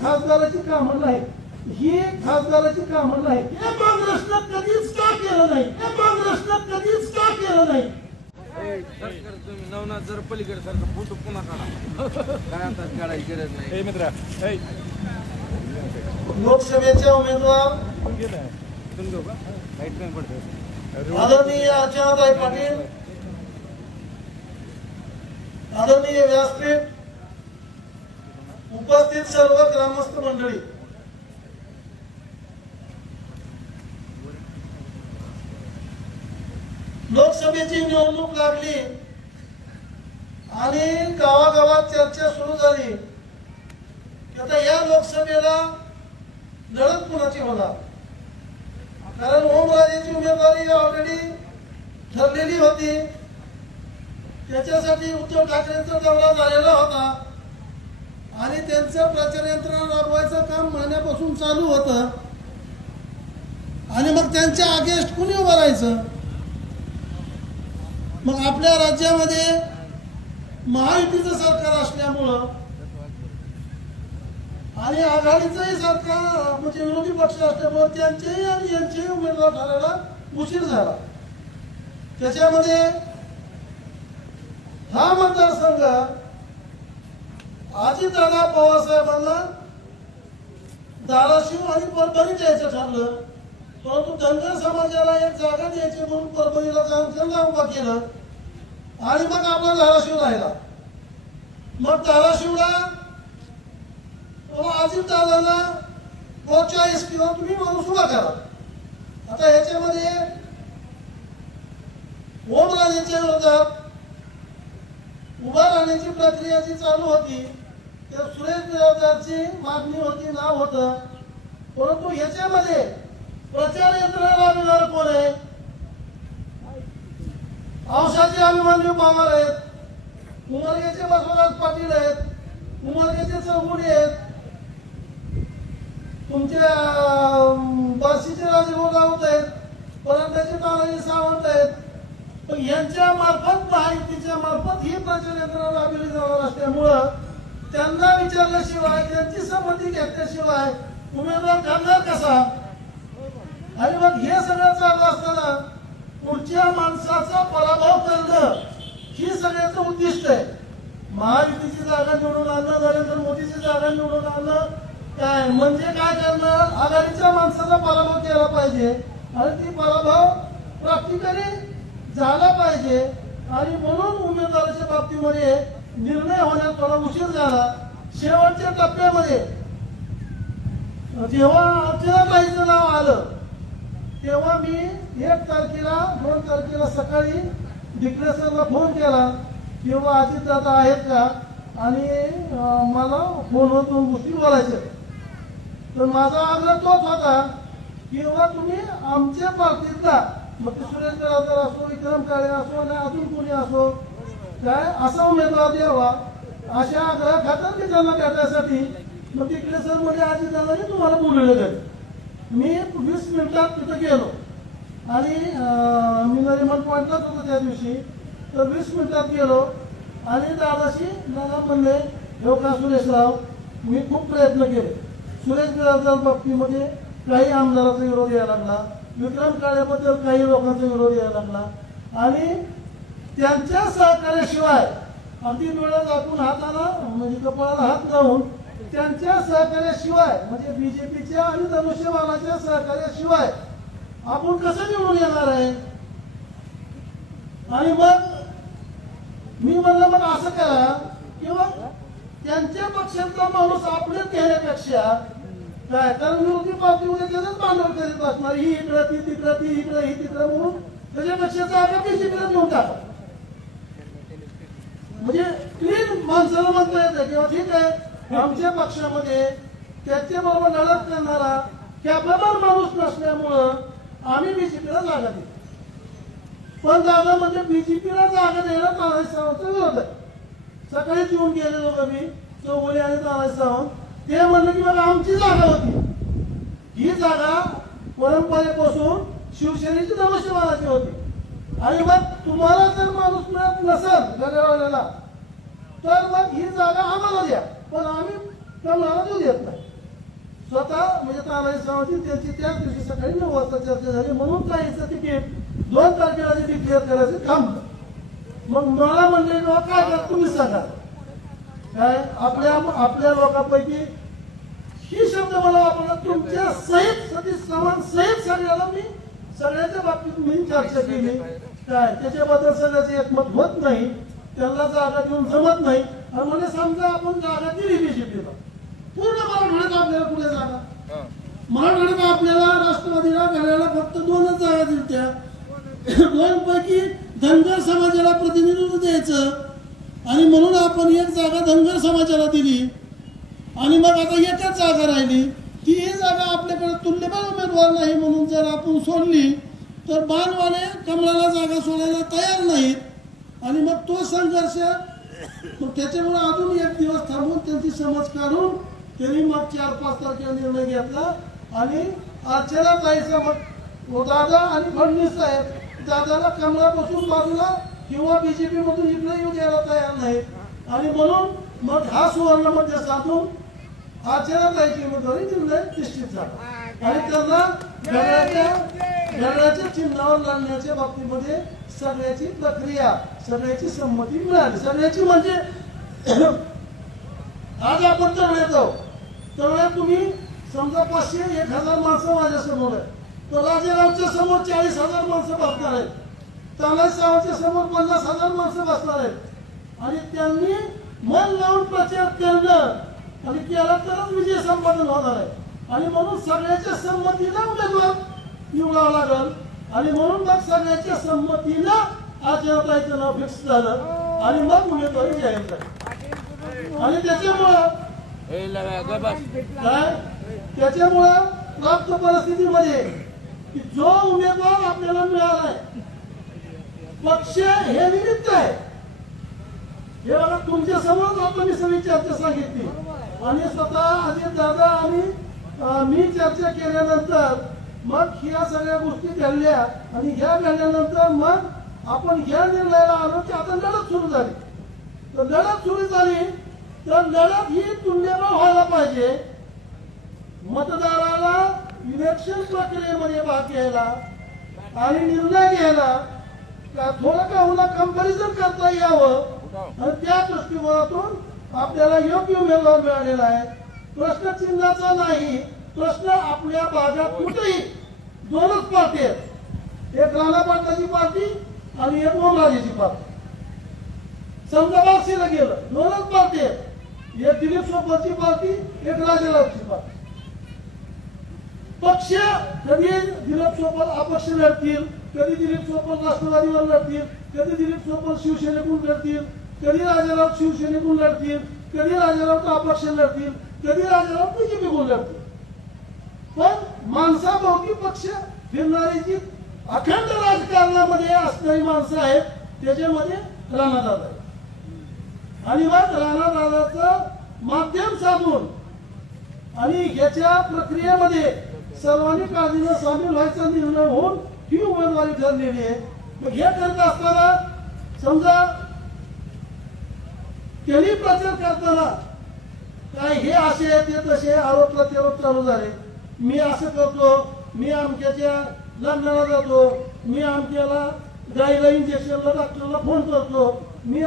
खासदाराची कामं नाही ही खासदाराची कामं नाही हे काँग्रेसनं कधीच का केलं नाही? हे काँग्रेसनं कधीच का केलं नाही? नवनाथ जर पलीकडे सारखा फोटो पुन्हा काढा काय आता काढायची गरज नाही मित्र लोकसभेचे उमेदवार आदरणीय अर्चनाताई पाटील आदरणीय व्यासपीठ उपस्थित सर्व ग्रामस्थ मंडळी. लोकसभेची निवडणूक लागली आणि गावागावात चर्चा सुरू झाली. की आता या लोकसभेला लढत कुणाची होणार? कारण ओमराजेची उमेदवारी ऑलरेडी ठरलेली होती. त्याच्यासाठी उद्धव ठाकरेंचा दौरा झालेला होता. आणि त्यांचं प्रचार यंत्रणा राबवायचं काम महिन्यापासून चालू होतं. आणि मग त्यांच्या अगेन्स्ट कुणी उभं राहायचं? मग आपल्या राज्यामध्ये महायुतीचं सरकार असल्यामुळं आणि आघाडीचंही सरकार म्हणजे विरोधी पक्ष असल्यामुळं त्यांचेही आणि यांचेही उमेदवार ठरायला उशीर झाला. त्याच्यामध्ये हा मतदारसंघ अजितदादा पवारसाहेबांना धाराशिव आणि परभणी द्यायचं ठरलं. परंतु धनगर समाजाला एक जागा द्यायची म्हणून परभणीला जाऊन त्यांना उभा केलं. आणि मग आपला धाराशिव राहिला. मग धाराशिवला अजित दादाला चॉईस किंवा तुम्ही माणूस उभा करा. आता याच्यामध्ये ओमराजेच्या विरोधात उभा राहण्याची प्रक्रिया जी चालू होती त्या सुरेश मागणी होती नाव होतं. परंतु याच्यामध्ये प्रचार यंत्रणा राबविणार कोण आहे? औषधाचे अभिमान्यू पवार आहेत उमरगेचे बसवराज पाटील आहेत उमरगेचे चौगुडी आहेत. तुमच्या अं, बार्शीचे राजेभाऊ राऊत आहेत परंड्याचे तानाजी सावंत आहेत. पण यांच्या मार्फत माहितीच्या मार्फत ही प्रचार राबविली जाणार असल्यामुळं त्यांना विचारल्याशिवाय त्यांची संमती घेतल्याशिवाय उमेदवार ठरणार कसा? आणि मग हे सगळं चालू असताना पुढच्या माणसाचा पराभव करणं ही सगळ्याचं उद्दिष्ट आहे. महायुतीची जागा निवडून आणणं नरेंद्र मोदीची जागा निवडून आणणं काय? म्हणजे काय करणं आघाडीच्या माणसाचा पराभव केला पाहिजे. आणि ती पराभव प्रॅक्टिकली झाला पाहिजे आणि म्हणून उमेदवाराच्या बाबतीमध्ये निर्णय होण्यात थोडा उशीर झाला. शेवटच्या टप्प्यामध्ये जेव्हा अर्चनाताईचं नाव आलं तेव्हा मी एक तारखेला दोन तारखेला सकाळी डिक्लेसरला फोन केला किंवा अजित हो, दादा आहेत का? आणि मला फोनवर दोन गोष्टी बोलायच्या. तर माझा आग्रह तोच होता किंवा हो, तुम्ही आमच्या पार्टीतला मग ते सुरेश बिराजदार असो विक्रम काळे असो नाही अजून कोणी असो काय असा उमेदवार द्यावा अशा आग्रह खातर मी त्यांना भेटायसाठी? मग तिकडे सर म्हणजे आजी दादाने तुम्हाला बोलवलं जाईल मी वीस मिनिटात तिथं गेलो. आणि मी नरिमन पॉईंटलाच होतो त्या दिवशी. तर वीस मिनिटात गेलो. आणि दादाशी दादा म्हणले हो का सुरेशराव मी खूप प्रयत्न केले. सुरेश बिराजदार बाबतीमध्ये काही आमदाराचा विरोध यायला लागला. विक्रम काळेबद्दल काही लोकांचा विरोध यायला लागला. आणि त्यांच्या सहकार्याशिवाय अगदी डोळ्या दाखवून हाताला म्हणजे कपाळाला हात लावून त्यांच्या सहकार्याशिवाय म्हणजे बीजेपीच्या आणि धनुष्यबाणाच्या सहकार्याशिवाय आपण कसं निवडून येणार आहे? आणि मग मी म्हणलं मग असं करा किंवा त्यांच्या पक्षातला माणूस आपल्यात घेण्यापेक्षा काय कारण विरोधी पार्टी उद्या त्याच भांडवल करीत बसणार ही इकडं ती तिकडं ती इकडं ही तिकडं म्हणून त्याच्यापेक्षा जागा बीजेपीला देऊन टाका म्हणजे क्लीन माणसाला म्हणता येतं किंवा ठीक आहे. आमच्या पक्षामध्ये त्याच्या बरोबर लढत करणारा कॅपेबल माणूस नसल्यामुळं आम्ही बीजेपीला जागा देतो पण जागा म्हणजे बीजेपीला जागा द्यायला तानाजी सावंतचा विरोध आहे. सकाळीच येऊन गेले लोक चौगुले आणि तानाजी सावंत. ते म्हणलं की बघा आमची जागा होती. ही जागा परंपरेपासून शिवसेनेची नवशिवाराची होती. आणि मग तुम्हाला जर माणूस मिळत नसेल गगनवाल्याला तर मग ही जागा आम्हाला द्या. पण आम्ही कमळाला देऊ देत नाही. स्वतः म्हणजे तानाजी सावंत त्यांची त्या दिवशी सकाळी नऊ वाजता चर्चा झाली. म्हणून काहीचं तिकीट दोन तारखेला ते डिक्लेअर करायचं थांबलं. मग मला म्हणले काय करा? तुम्ही सांगा. काय आपल्या आपल्या लोकांपैकी ही शब्द मला वापरला तुमच्या सहित सतीश चव्हाण सहित सगळ्याला मी सगळ्याच्या बाबतीत मी चर्चा केली. काय? त्याच्याबद्दल सगळ्याचे एकमत होत नाही. त्यांना जागा देऊन जमत नाही. आणि म्हणजे समजा आपण जागा दिली बीजेपीला पूर्ण मराठवाड्यात आपल्याला कुठे जागा. मराठवाड्यात आपल्याला राष्ट्रवादीला घालायला फक्त दोनच जागा दिल्या दोन पैकी धनगर समाजाला प्रतिनिधित्व द्यायचं. आणि म्हणून आपण एक जागा धनगर समाजाला दिली. आणि मग आता एकच जागा राहिली. ती ही जागा आपल्याकडे तुल्यबळ उमेदवार नाही म्हणून जर आपण सोडली तर बाणवाले कमळाला जागा सोडायला तयार नाहीत. आणि मग तो संघर्ष मग त्याच्यामुळे अजून एक दिवस थांबून त्यांची समज काढून त्यांनी मग चार पाच तारखेला निर्णय घेतला. आणि अर्चना ताईचा मग हो, दादा आणि फडणवीस साहेब दादाला कमळापासून बाजूला किंवा बीजेपी मधून इकडे येऊन यायला तयार नाही आणि म्हणून मग हा सुवर्ण मध्य साधून अर्चना उमेदवारी निर्णय निश्चित झाला. आणि त्यांना घड्याच्या घड्याच्या चिन्हावर लढण्याच्या बाबतीमध्ये सगळ्याची प्रक्रिया सगळ्याची संमती मिळाली. सगळ्याची म्हणजे आज आपण तळण्यात आहोत. तळण्यात तुम्ही समजा पाचशे एक हजार माणसं माझ्यासमोर आहे तर राजेरावच्या समोर चाळीस हजार माणसं बसणार आहेत. तानाजी सावंतच्या समोर पन्नास हजार माणसं बसणार आहेत. आणि त्यांनी मन लावून प्रचार करणं आणि केला तरच विजय संपादन होणार आहे. आणि म्हणून सगळ्याच्या संमतीनं उमेदवार निवडावं लागल. आणि म्हणून मग सगळ्याच्या संमतीनं आज जनताचं नाव फिक्स झालं. आणि मग उमेदवारी जाहीर झाली. आणि त्याच्यामुळं. काय? त्याच्यामुळं प्राप्त परिस्थितीमध्ये की जो उमेदवार आपल्याला मिळालाय पक्ष हे निमित्त आहे. हे बघा तुमच्यासमोर आता मी सगळी चर्चा सांगितली. आणि स्वतः अजित दादा आणि मी चर्चा केल्यानंतर मग ह्या सगळ्या गोष्टी घडल्या. आणि ह्या घडल्यानंतर मग आपण ह्या निर्णयाला आलो की आता लढत सुरू झाली. तर लढत सुरू झाली तर लढत ही तुल्यबळ व्हायला पाहिजे. मतदाराला इलेक्शन प्रक्रियेमध्ये भाग घ्यायला आणि निर्णय घ्यायला थोडं का उला कंपॅरिझन करता यावं? आणि त्या दृष्टिकोनातून आपल्याला योग्य उमेदवार मिळालेला आहे. प्रश्न चिन्हाचा नाही. प्रश्न आपल्या भागात कुठेही दोनच पार्टी आहेत. एक राणा पाटलाची पार्टी आणि एक मोमराजेची पार्टी. समजा बारशीला गेलं दोनच पार्टी आहेत. एक दिलीप सोपरची पार्टी एक राजेरावची पार्टी. पक्ष कधी दिलीप सोबत अपक्ष लढतील. कधी दिलीप सोपल राष्ट्रवादीवर लढतील? कधी दिलीप सोपल शिवसेनेकडून लढतील? कधी राजाराव शिवसेनेकडून लढतील? कधी राजाराव अपक्ष लढतील? कधी राजाराव बीजेपीकडून लढतील? पण माणसाभोवती पक्ष फिरणारी जी अखंड राजकारणामध्ये असणारी माणसं आहेत त्याच्यामध्ये राणादादा आहे आणि मग राणादादाचं माध्यम साधून आणि याच्या प्रक्रियेमध्ये सर्वांनी काळजीनं सामील व्हायचा निर्णय होऊन ही उमेदवारी ठरलेली आहे मग हे करत असताना समजा त्यांनी प्रचार करताना काय हे असे ते तसे आरोप प्रत्यारोप चालू झाले. मी असं करतो मी अमक्याच्या लग्नाला जातो मी अमक्याला गाईला इंजेक्शनला डॉक्टरला फोन करतो. मी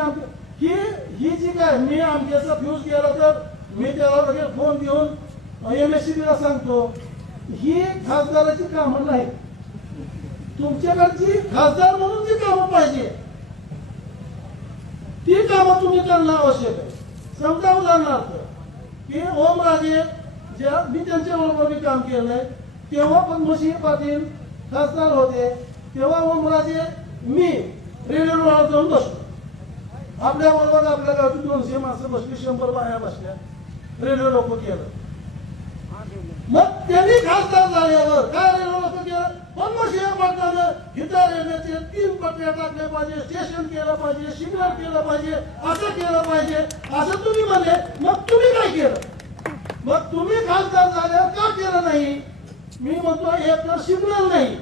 ही ही जी काय मी अमक्याचा फ्यूज केला तर मी त्याला लगेच फोन देऊन एम एस सी ला सांगतो. ही खासदाराची कामं नाही तुमच्याकडची खासदार म्हणून जी कामं पाहिजे ती कामं तुम्ही करणं आवश्यक आहे. समजा उदाहरणार्थ की ओम राजे ज्या मी त्यांच्या बरोबर मी काम केलंय तेव्हा पद्मसिंह पाटील खासदार होते तेव्हा ओमराजे मी रेल्वेवर जाऊन बसलो. आपल्या बरोबर आपल्या गावची दोनशे माणसं बसली शंभर बाया बसल्या. रेल्वे लोक केलं. मग त्यांनी खासदार झाल्यावर काय रेल्वे लोक केलं? पद्मसिंह पाटलानं हिता रेल्वेचे तीन पट्ट्या टाकले पाहिजे स्टेशन केलं पाहिजे शिमला केलं पाहिजे असं केलं पाहिजे असं तुम्ही म्हणले मग तुम्ही काय केलं? मग तुम्ही खासदार झाल्यावर का केलं नाही? मी म्हणतो एक तर सिग्नल नाही.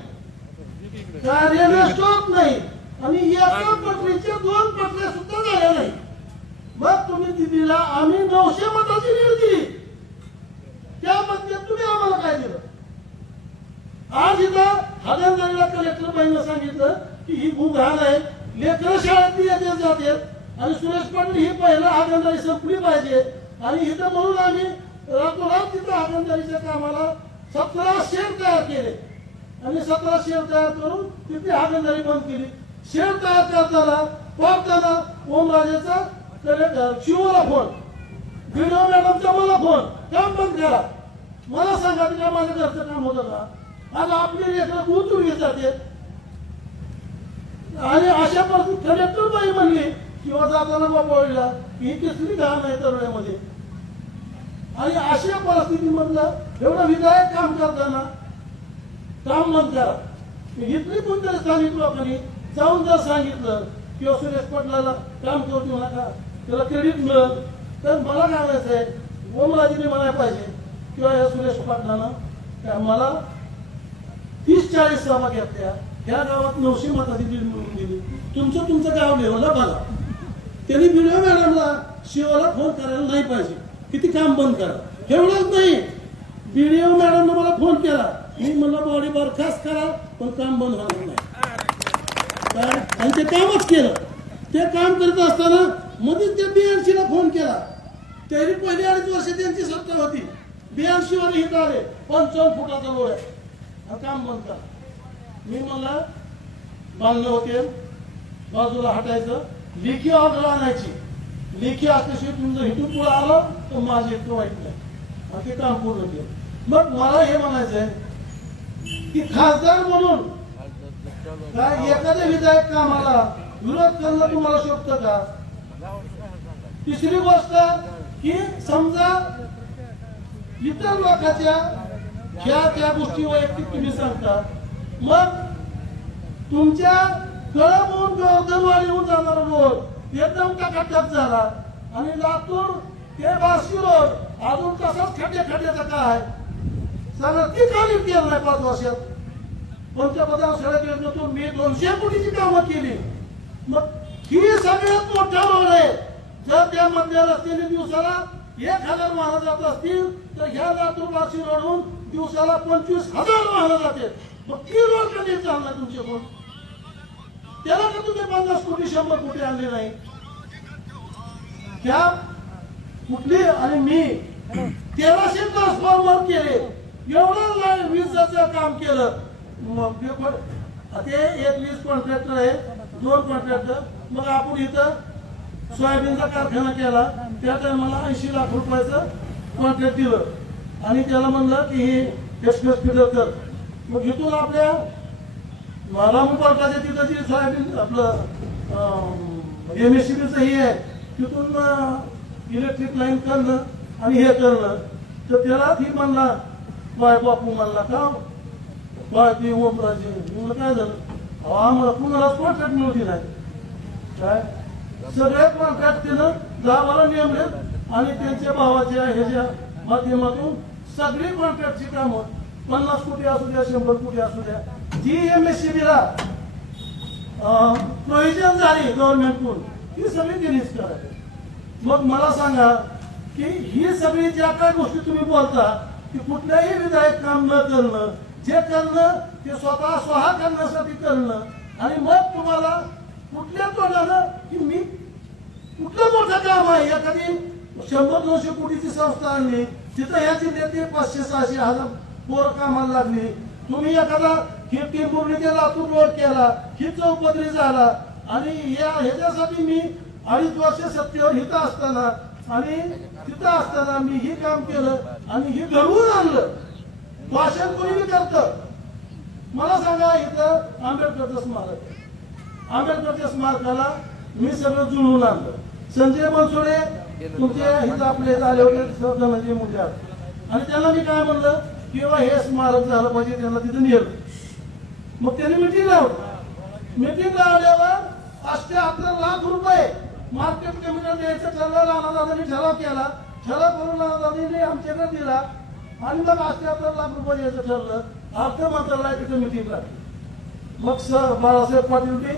का रेल्वे स्टॉप नाही? आणि एका पटरीचे दोन पटऱ्या सुद्धा झाल्या नाही. मग तुम्ही दिदीला आम्ही नऊशे मताची त्या बदल्यात तुम्ही आम्हाला काय दिलं? आज इथं हजरदारीला कलेक्टर बाईला सांगितलं की ही भूक घाण आहे. लेकर शाळेत येते जाते. आणि सुरेश पाटील ही पहिला आगंदारी संपली पाहिजे. आणि इथं म्हणून आम्ही रातोरात तिथं आगंदारीच्या कामाला सतरा शेर तयार केले. आणि सतरा शेर तयार करून तिथे आगंदारी बंद केली. शेर तयार करताना ओमराजेचा शिवला फोन. व्हिडिओ मॅडमचा मला फोन. काम बंद करा. मला सांगा की काय माझं घरचं काम होतं का? आज आपली लेकर गुंतून घेत जाते आणि अशा परिस्थितीत कलेक्टर बाई म्हणली किंवा जाताना बाबा ही तिसरी घाण आहे तरुणामध्ये आणि अशा परिस्थितीमधलं एवढं विधायक काम करताना काम बंद करा. इथली कोणतरी स्थानिक लोकांनी जाऊन जर सांगितलं किंवा सुरेश पाटलाला काम करू देऊ नका त्याला क्रेडिट मिळत तर मला काय म्हणायचं आहे? ओमराजीने म्हणायला पाहिजे. किंवा या सुरेश पाटलानं मला तीस चाळीस सभा घेतल्या. ह्या गावात नऊशे मताची लीड मिळवून दिली. तुमचं तुमचं गाव लेवला बघा. त्यांनी व्हिडिओ मॅडमला शिवाला फोन करायला नाही पाहिजे. किती काम बंद करा. एवढंच नाही. व्हिडिओ मॅडमने मला फोन केला. मी म्हणलं बॉडी बरखास्त करा पण काम बंद होणार नाही. काय? आणि ते कामच केलं. ते काम करत असताना मध्येच त्या BNC ला फोन केला. तरी पहिली अडीच वर्ष त्यांची सत्ता होती. बियाणशी वर हित आले पंचावन्न फुटाचा लोळ आहे. हा काम बंद करा. मी म्हणला बांधले होते. बाजूला हटायचं. लेखी ऑर्डर आणायची. लेखी असल्याशिवाय तुमचं हिटून पुढे आलं तर माझे इतकं वाईट नाही. आणि ते काम पूर्ण केलं. मग मला हे म्हणायचं आहे की खासदार म्हणून काय एखाद्या विधायक कामाला विरोध करणं तुम्हाला शोभतं का? तिसरी गोष्ट की समजा इतर लोकांच्या ह्या त्या गोष्टी वैयक्तिक तुम्ही सांगता मग तुमच्या कळमून गोवर्धनवाडी येऊन जाणारा रोड एकदम टकाटक झाला आणि लातूर ते बार्शी रोड अजून तसाच खड्डे खड्ड्याचा काय? सांगा ती खाली केलं नाही पाच वर्षात. पंतप्रधान सडक योजनेतून मी दोनशे कोटीची कामं केली. मग ही सगळ्यात मोठा रोड आहे. जर त्या मध्य रस्त्याने दिवसाला एक हजार वाहनं जात असतील तर ह्या लातूर बार्शी दिवसाला पंचवीस हजार वाहनं जाते मग ती रोड कधी तुमचे पण त्याला का तुम्ही पन्नास कोटी शंभर कोटी आणले नाही. त्या कुठली आणि मी तेराशे ट्रान्सफॉर्मर केले. एवढं लाईन वीजाचं काम केलं. मग ते पण- ते एक वीज कॉन्ट्रॅक्टर आहे दोन कॉन्ट्रॅक्टर मग आपण इथं सोयाबीनचा कारखाना केला. त्या टायमाला ऐंशी लाख रुपयाचं कॉन्ट्रॅक्ट दिलं. आणि त्याला म्हणलं की हे एक्सप्रेस फिडर कर. मग इथून आपल्या मला मुंबईच्या तिथं जे सोयाबीन आपलं एम एस सी बीचं हे आहे तिथून इलेक्ट्रिक लाईन करणं आणि हे करणं. तर त्याला ती म्हणला बाय बापू म्हणला का? बाय ते ओमराजे. म्हणलं काय झालं? अहो आम्हाला कुणालाच कॉन्ट्रॅक्ट मिळू नाही. काय? सगळे कॉन्ट्रॅक्ट त्यानं गावाला नेमले आणि त्यांच्या भावाच्या ह्याच्या माध्यमातून सगळी कॉन्ट्रॅक्टची कामं पन्नास कोटी असू द्या शंभर कोटी असू द्या जी एम एस सी बीला प्रोव्हिजन झाली गव्हर्नमेंटकडून ती सगळी दिलीच करावी मग मला सांगा की ही सगळी ज्या काय गोष्टी तुम्ही बोलता की कुठल्याही विधायक काम न करणं जे करणं ते स्वतः स्वहा करण्यासाठी करणं आणि मग तुम्हाला कुठल्या तोंडानं की मी कुठलं मोठं काम आहे? एखादी शंभर दोनशे कोटीची संस्था आणली. तिथं ह्या जिल्ह्यातले पाचशे सहाशे हजार पोर कामाला लागली. तुम्ही एखादा ही टिंबुर्णी ते लातूर रोड केला ही चौपदरी झाला. आणि या ह्याच्यासाठी मी अडीच वर्ष सत्तेवर हिथं असताना आणि तिथं असताना मी हे काम केलं आणि हे घडवून आणलं. भाषण कोणी बी मला सांगा इथं आंबेडकरचं स्मारक आंबेडकरच्या स्मारकाला मी सगळं जुळवून आणलं. संजय बनसोडे तुमचे इथं आपले आले होते धनंजय मुंडे म्हणजे आणि त्यांना मी काय म्हणलं की बाबा हे स्मारक झालं पाहिजे त्यांना तिथं नेलं. मग त्यांनी मिटिंग लावली मिटिंग लावल्यावर अठ्याहत्तर लाख रुपये मार्केट कमिटीला द्यायचं ठरलं राणादादांनी ठराव केला. ठराव करून राणादादांनी आमच्याकडे दिला. आणि मग अठ्याहत्तर लाख रुपये द्यायचं ठरलं. अर्थ तिथं मिटिंग लागली मग सर बाळासाहेब पाटील ते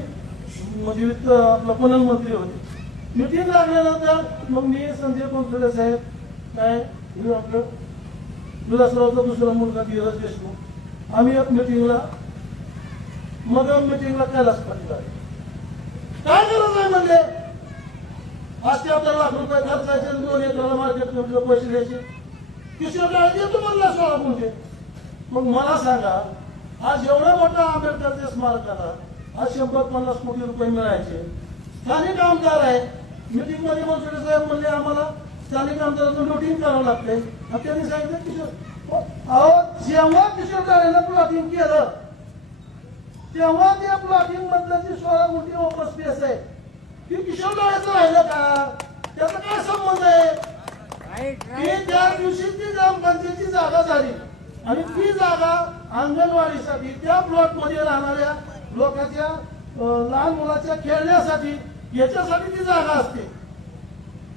म्हणजे वित्त आपला पणन मंत्री होते. मिटिंग लागल्यानंतर मग मी संजय पंचोले साहेब काय हे आपलं विलासरावचा दुसरा मुलगा धीरज देशमुख. आम्ही एक मिटिंगला मग मिटिंगला कैलास पाटील आले. काय गरज आहे म्हणले आपल्याला लाख रुपये खर्चायचे आणि दोन एकराला मार्केट कमिटीला पैसे द्यायचे. किशोर काळे देतो म्हणला सोळा म्हणजे मग मला सांगा आज एवढा मोठा आंबेडकरच्या स्मारकाला आज शंभर पन्नास कोटी रुपये मिळायचे. स्थानिक आमदार आहे मिटिंगमध्ये मनसुडे साहेब म्हणले आम्हाला स्थानिक आमदाराचं नोटिंग करावं लागतंय. आणि त्यांनी सांगितलं किशोर अहो जेव्हा किशोर काळेनं प्लॉटिंग केलं तेव्हा त्या प्लॉटिंग मधलं जी सोळा गुंठी ओपन स्पेस आहे ती किशोर काळेचं राहिलं का? त्याचा काय संबंध आहे? त्या दिवशी ती ग्रामपंचायतीची जागा झाली. आणि ती जागा अंगणवाडीसाठी त्या प्लॉटमध्ये राहणाऱ्या लोकांच्या लहान मुलाच्या खेळण्यासाठी याच्यासाठी ती जागा असते.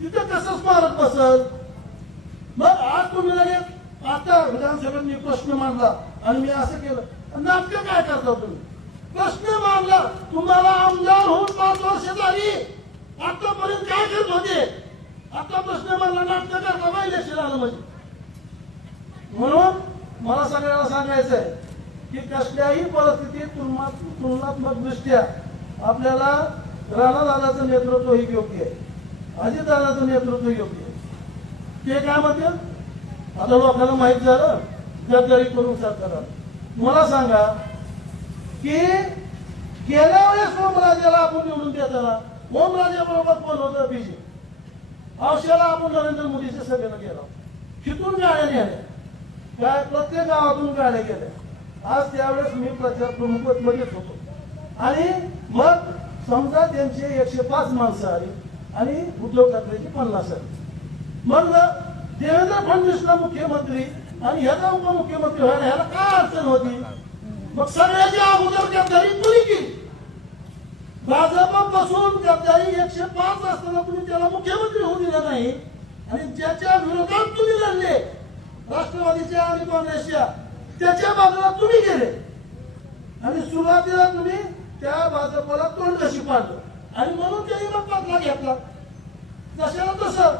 तिथे कसं स्मारक बसल. मग आज तुम्ही लगेच आता विधानसभेत मी प्रश्न मांडला आणि मी असं केलं. नाटकं काय करता तुम्ही? प्रश्न मांडला. तुम्हाला आमदार होऊन पाच वर्ष झाली. आतापर्यंत काय करत होते? आता प्रश्न मांडला नाटकं करता बाय इलेक्शन आलं म्हणजे. म्हणून मला सगळ्याला सांगायचं आहे की कसल्याही परिस्थितीत तुलना- तुलनात्मक दृष्ट्या आपल्याला राणादादाचं नेतृत्व ही योग्य आहे. अजितदादाचं नेतृत्व योग्य आहे. ते काय म्हणते आता लोकांना माहीत झालं गद्दारी करून सरकार मला सांगा की गेल्या वेळेस ओमराजेला आपण निवडून देताना ओमराजे बरोबर कोण होतं? बीजे औषधाला आपण नरेंद्र मोदीच्या सभेनं गेलो. तिथून गाड्या नेल्या. काय प्रत्येक गावातून गाड्या गेल्या. आज त्यावेळेस मी प्रचार प्रमुख मध्येच होतो. आणि मग समजा त्यांचे एकशे पाच माणसं आली आणि उद्धव ठाकरेची पन्नास आली म्हणलं देवेंद्र फडणवीसला मुख्यमंत्री आणि ह्याचा उपमुख्यमंत्री व्हायला ह्याला काय अडचण होती? मग सगळ्याच्या अगोदर गद्दारी कुणी केली? भाजप बसून गद्दारी एकशे पाच असताना तुम्ही त्याला मुख्यमंत्री होऊ दिला नाही आणि ज्याच्या विरोधात तुम्ही लढले. राष्ट्रवादीच्या आणि काँग्रेसच्या. त्याच्या बाजूला तुम्ही गेले. आणि सुरुवातीला तुम्ही त्या भाजपला तोंड कशी पाडलं आणि म्हणून त्यांनी मग पत्रा घेतला. जशाला तसं?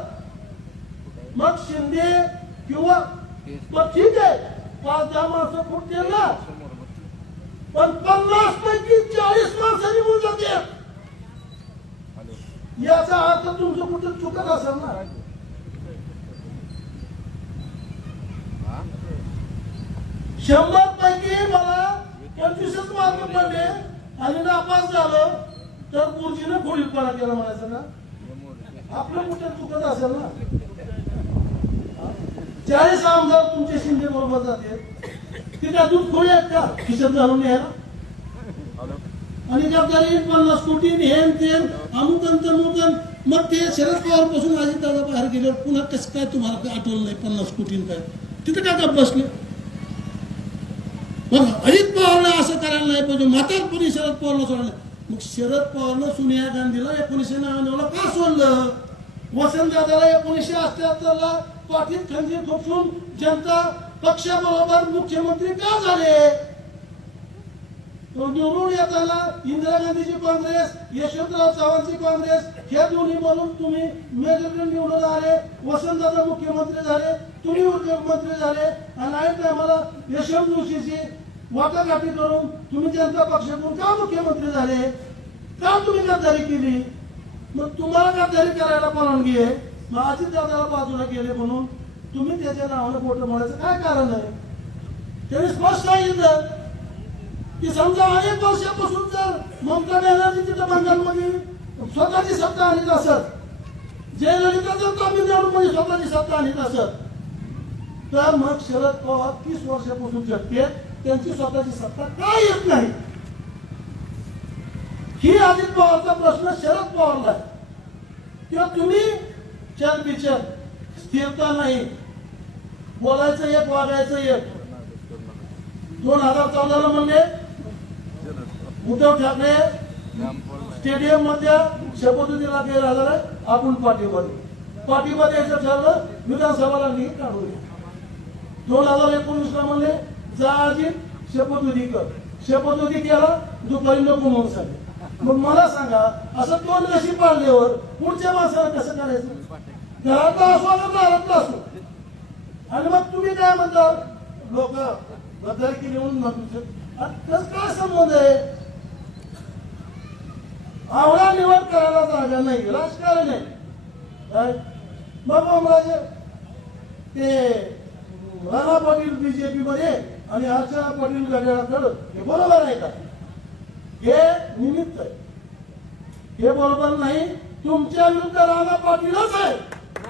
मग शिंदे किंवा मग ठीक आहे. पाच दहा माणसं फुटतील ना पण पन्नास पैकी चाळीस माणसं निघून जाते. याचा अर्थ तुमचं कुठं चुकत असेल ना? शंभर पैकी मला पंचवीसच मार्क पडले. आणि नापास झालं तर गुरुजीने खोडीलपणा केला म्हणायचं ना. आपलं कुठे चुकत असेल ना? चाळीस आमदार तुमच्या शिंदे बरोबर जाते. ते त्यातून खोळी आहेत का? खिशात घालून घ्यायला आणि गद्दारी पन्नास कोटी हेन तेन अमुकन तमुकन मग ते शरद पवारपासून अजित दादा बाहेर गेल्यावर पुन्हा कसं काय तुम्हाला काय आठवलं नाही पन्नास कोटी काय? तिथे काय का बसले? मग अजित पवारला असं करायला नाही पाहिजे. म्हातारपणी शरद पवारला सोडलं मग शरद पवारनं सोनिया गांधीला एकोणीसशे नव्याण्णवला का सोडलं? वसंतदादाला एकोणीसशे अठ्याहत्तरला पाठीत खंजीर खोपसून जनता पक्षाबरोबर मुख्यमंत्री का झाले? निवडून येताना इंदिरा गांधीची काँग्रेस यशवंतराव चव्हाणची काँग्रेस हे दोन्ही म्हणून तुम्ही मेजरकडे निवडून आले वसंतदादा मुख्यमंत्री झाले तुम्ही मुख्यमंत्री झाले आणि ऐन टायमाला यशवंत जोशीची वाटाघाटी करून तुम्ही जनता पक्षाकडून का मुख्यमंत्री झाले? का तुम्ही गद्दारी केली? मग तुम्हाला गद्दारी करायला परवानगी आहे? मग अजित दादाला बाजूला गेले म्हणून तुम्ही त्याच्या नावानं बोट म्हणायचं काय कारण आहे? त्याने स्पष्ट सांगितलं की समजा अनेक वर्षापासून जर ममता बॅनर्जी तिथं बंगालमध्ये स्वतःची सत्ता आणत असत जयललिता जर तामिळनाडूमध्ये स्वतःची सत्ता आणत असत तर मग शरद पवार तीस वर्षापासून जगते त्यांची स्वतःची सत्ता का येत नाही? ही अजित पवारचा प्रश्न शरद पवारला किंवा तुम्ही चल पिचर स्थिरता नाही? बोलायचं एक वागायचं एक. दोन हजार चौदाला म्हणले उद्धव ठाकरे स्टेडियममध्ये शपथविधीला गेला झाला आपण पाठीमध्ये पाठीमध्ये पाठिंबा ठरलं विधानसभाला नाही काढून दोन हजार एकोणीस ला म्हणले जा अजित शपथविधी कर. शपथविधी केला दुपारी नको म्हणून सांगे मग मला सांगा असं दोन कशी पाळल्यावर पुढच्या माणसाला कसं करायचं? घरातला असो का दारातला असो. आणि मग तुम्ही काय म्हणता? लोक गद्दारी केली म्हणून त्याचा काय संबंध आहे? आवडा निवड करायला जागा नाही राजकारण आहे बाबा मग ते राणा पाटील बीजेपी मध्ये आणि अर्चना पाटील गडियाकडं हे बरोबर आहे का? हे निमित्त आहे. हे बरोबर नाही तुमच्या विरुद्ध राणा पाटीलच आहे.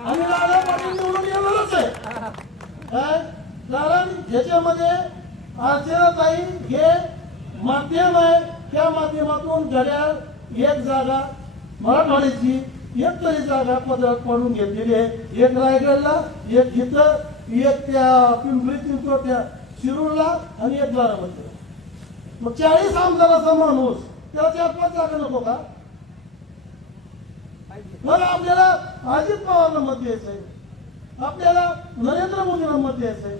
आणि राणा पाटील निवडून येणारच आहे. काय कारण ह्याच्यामध्ये अर्चनाताई हे माध्यम आहे. त्या माध्यमातून घड्याळ एक जागा मराठवाड्याची एक तरी जागा पदरात पडून घेतलेली आहे. एक रायगडला एक इथं एक त्या पिंपरी चिंचवड त्या शिरूरला आणि एक बारामतीला मग चाळीस आमदाराचा माणूस त्याला चार पाच लाख नको का? मग आपल्याला अजित पवारला मत द्यायचंय. आपल्याला नरेंद्र मोदीला मत द्यायचंय.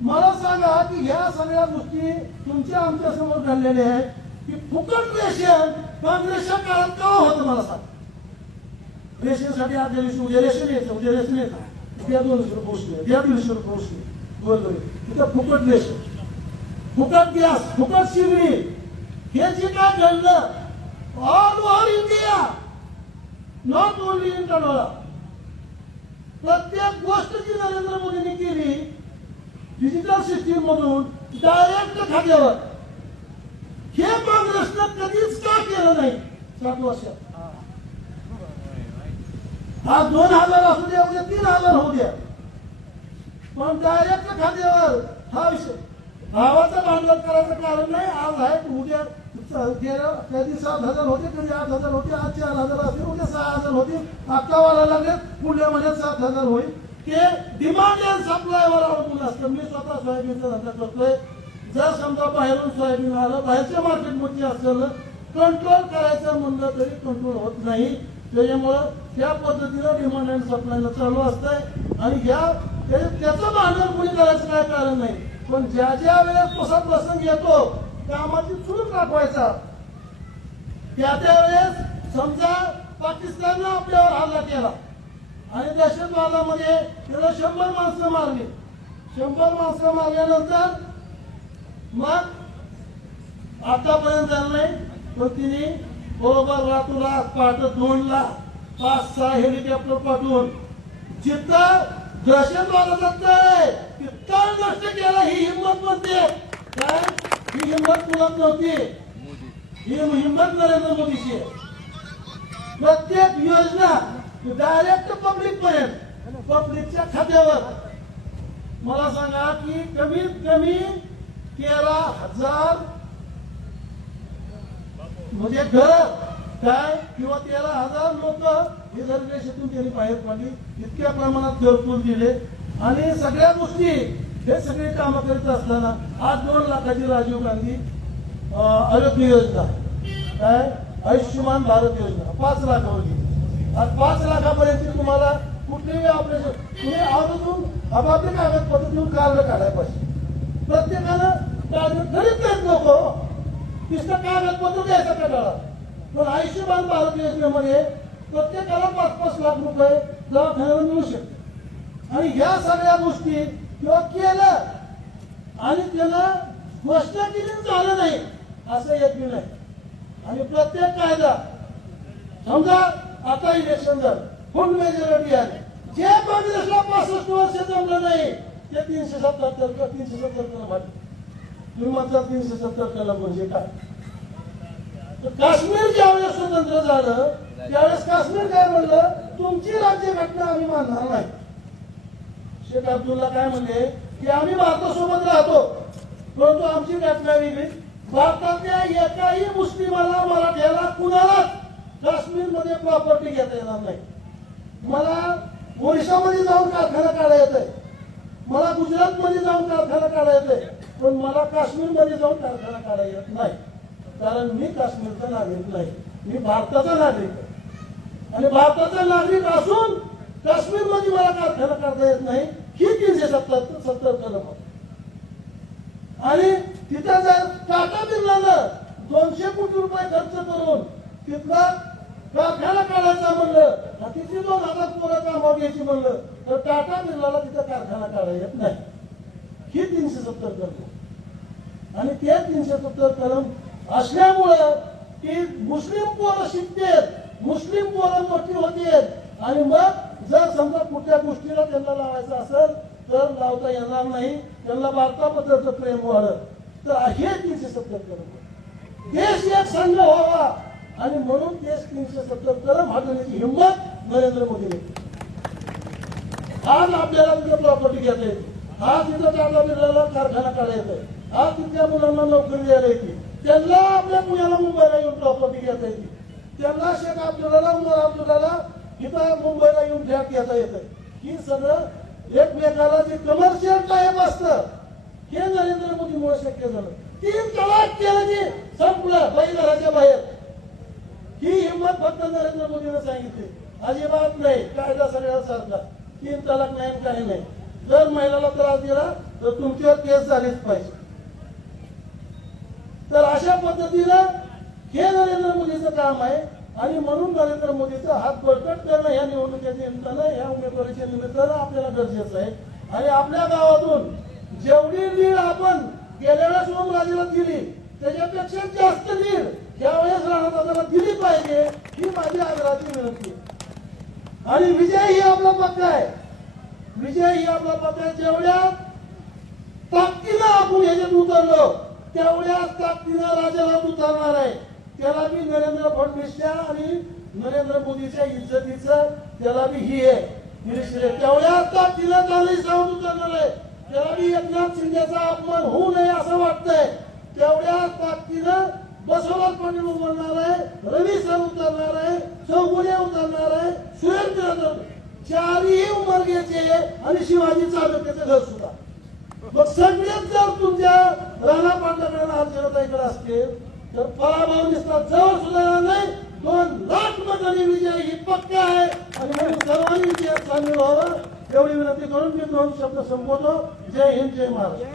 मला सांगा की ह्या सगळ्या गोष्टी तुमच्या आमच्यासमोर घडलेल्या आहेत की फुकट रेशन काँग्रेसच्या काळात का होत मला सांग. रेशनसाठी आज रेशन उद्या रेशन यायचं उद्या रेशन यायचं. द्या दोनशे रुपये पोहोचले उद्या दीडशे रुपये पोहोचले तिथं फुकट रेशन फुकट गॅस फुकट शिगडी हे जे काय घडलं all over India not only in तळोळा प्रत्येक गोष्ट जी नरेंद्र मोदींनी केली डिजिटल सिस्टीम मधून डायरेक्ट खात्यावर. हे काँग्रेसनं कधीच का केलं नाही? सात वर्षात. हा दोन हजार असू द्या उद्या तीन हजार होऊ द्या. पण डायरेक्ट खात्यावर हा विषय भावाचं भांडवल करायचं कारण नाही. आज आहे उद्या गेल्या कधी सात हजार होते कधी आठ हजार होते आज चार हजार असतील उद्या सहा हजार होतील आत्ता वाढायला लागले पुढल्या महिन्यात सात हजार होईल. ते डिमांड अँड सप्लायवर अवलंबून असतं. मी स्वतः सोयाबीनचा धंदा करतोय. जर समजा बाहेरून सोयाबीन आलं बाहेरच्या मार्केटमध्ये असेल कंट्रोल करायचं म्हणलं तरी कंट्रोल होत नाही. त्याच्यामुळं त्या पद्धतीनं डिमांड अँड सप्लायला चालू असतंय. आणि ह्या त्याचं भांडवल कोणी करायचं काय कारण नाही. पण ज्या ज्या वेळेस तसा प्रसंग येतो कामाची चूक दाखवायचा. त्या त्या वेळेस समजा पाकिस्ताननं आपल्यावर हल्ला केला. आणि दहशतवादामध्ये त्याला शंभर माणसं मारली. शंभर माणसं मारल्यानंतर मग आतापर्यंत झालं नाही पण तिने बरोबर रातोरात पहाटे दोनला पाच सहा हेलिकॉप्टर पाठवून जिथं दहशतवादाचा तळ आहे तळ नष्ट केला ही हिंमत म्हणते काय? ही हिंमत मुलात नव्हती. ही हिंमत नरेंद्र मोदीची प्रत्येक योजना डायरेक्ट पब्लिक पर्यंत पब्लिकच्या खात्यावर. मला सांगा की कमीत कमी तेरा हजार म्हणजे घर काय? किंवा तेरा हजार लोक हे रेषेतून त्यांनी बाहेर पाडली इतक्या प्रमाणात घरकुल दिले. आणि सगळ्या गोष्टी हे सगळे कामं करीत असताना आज दोन लाखाची राजीव गांधी आरोग्य योजना. काय? आयुष्यमान भारत योजना. पाच लाखावर आज पाच लाखापर्यंत तुम्हाला कुठलेही ऑपरेशन तुम्ही आजून आपापले कागदपत्र घेऊन कार्ड काढायला पाहिजे प्रत्येकानं कागद घरीच नाहीत लोक हो. नुसतं कागदपत्र द्यायचं कटाळा पण आयुष्यमान भारत योजनेमध्ये प्रत्येकाला पाच पाच लाख रुपये दवाखान्याला मिळू शकते. आणि ह्या सगळ्या गोष्टी किंवा केलं आणि त्याला घोषणा केली झालं नाही असं येत नाही आणि प्रत्येक कायदा समजा आता इलेक्शन झालं फुल मेजॉरिटी आली. जे काँग्रेसला पासष्ट वर्ष जमलं नाही ते तीनशे सत्तर किंवा तीनशे सत्तर कलम आले तुम्ही म्हणता तीनशे सत्तर कलम म्हणजे काय? तर काश्मीर ज्यावेळेस स्वतंत्र झालं त्यावेळेस काश्मीर काय म्हणलं तुमची राज्यघटना आम्ही मानणार नाही. शेख अब्दुल्ला काय म्हणले की आम्ही भारतासोबत राहतो परंतु आमची घटना वेगळी. भारतातल्या एकाही मुस्लिमाला मराठ्याला कुणालाच काश्मीरमध्ये प्रॉपर्टी घेता येणार नाही. मला ओरिसामध्ये जाऊन कारखाना काढा येत आहे मला गुजरात मध्ये जाऊन कारखाना काढा येत आहे पण मला काश्मीरमध्ये जाऊन कारखाना काढा येत नाही. कारण मी काश्मीरचा नागरिक नाही. मी भारताचा नागरिक आहे. आणि भारताचा नागरिक असून काश्मीरमध्ये मला कारखाना काढता येत नाही ही तीनशे सत्तर सत्तर कलम आणि तिथं जर टाटा बिर्लानं दोनशे कोटी रुपये खर्च करून तिथला कारखाना काढायचा म्हणलं तिथे दोन हजार पोरं कामावर घ्यायची म्हणलं तर टाटा बिर्लाला तिथं कारखाना काढा येत नाही. ही तीनशे सत्तर कलम. आणि ते तीनशे सत्तर कलम असल्यामुळं की मुस्लिम पोरं शिकतेत मुस्लिम पोरं मोठी होतील. आणि मग जर समजा कुठल्या गोष्टीला त्यांना लावायचं असेल तर लावता येणार नाही. त्यांना भारताबद्दलचं प्रेम वाढत तर हे तीनशे सत्तर कलम देश एक संघ व्हावा. आणि म्हणून देश तीनशे सत्तर कलम हटवण्याची हिंमत नरेंद्र मोदीने आज आपल्याला तिथे प्रॉपर्टी घेता येते आज तिथं चांगला बिर्ला कारखाना काढायचा येतोय आज तिथल्या मुलांना नोकरी द्यायला येते. त्यांना आपल्या पुण्याला मुंबईला येऊन प्रॉपर्टी घेता येते. त्यांना शेख अब्दुल्लाला उमर अब्दुल्लाला इथं मुंबईला येऊन फ्लॅट घेता येतं ही सगळं एकमेकाला जे कमर्शियल टाईप असतं हे नरेंद्र मोदीमुळे शक्य झालं. तीन तलाक केलं की संपलं बाई घराच्या बाहेर. ही हिंमत फक्त नरेंद्र मोदीने सांगितली. अजिबात नाही कायदा सगळ्यासारखा तीन तलाक नाही काही नाही. जर महिलाला त्रास दिला तर तुमच्यावर केस झालीच पाहिजे. तर अशा पद्धतीनं हे नरेंद्र मोदीचं काम आहे आणि म्हणून नरेंद्र मोदीचं हात बळकट करणं या निवडणुकीच्या निमित्तानं ह्या उमेदवारीच्या निमित्तानं आपल्याला गरजेचं आहे. आणि आपल्या गावातून जेवढी लीड आपण गेल्या वेळेस ओमराजेला दिली त्याच्यापेक्षा जास्त लीड यावेळेस राणादादाला दिली पाहिजे ही माझी आग्रहाची विनंती आहे. आणि विजय ही आपला पक्का आहे. विजय ही आपला पक्का आहे. जेवढ्या ताकदीनं आपण ह्याच्यात उतरलो तेवढ्या ताकदीनं राजाला उतरणार आहे. त्याला बी नरेंद्र फडणवीसच्या आणि नरेंद्र मोदीच्या इज्जतीचं त्याला बी ही आहे. तेवढ्या आता तिला चालू उतरणार आहे त्याला बी एकनाथ शिंदेचा अपमान होऊ नये असं वाटतंय. तेवढ्या ताकदीनं बसवराज पाटील उतरणार आहे रवी सर उतरणार आहे चौगुले उतरणार आहे सुरेंद्र चारही उमरग्याचे आणि शिवाजी चालुक्याचं घर सुद्धा. मग सगळेच जर तुमच्या राणा पांढऱ्याकडे इकडे असतील तर पराभव दिसतात जवळ सुद्धा नाही. दोन लाख मतांनी विजय ही पक्का आहे. आणि म्हणून सर्वांनी विजयात सामील व्हावं. एवढी विनंती करून मी दोन शब्द संबोधतो. जय हिंद जय महाराष्ट्र.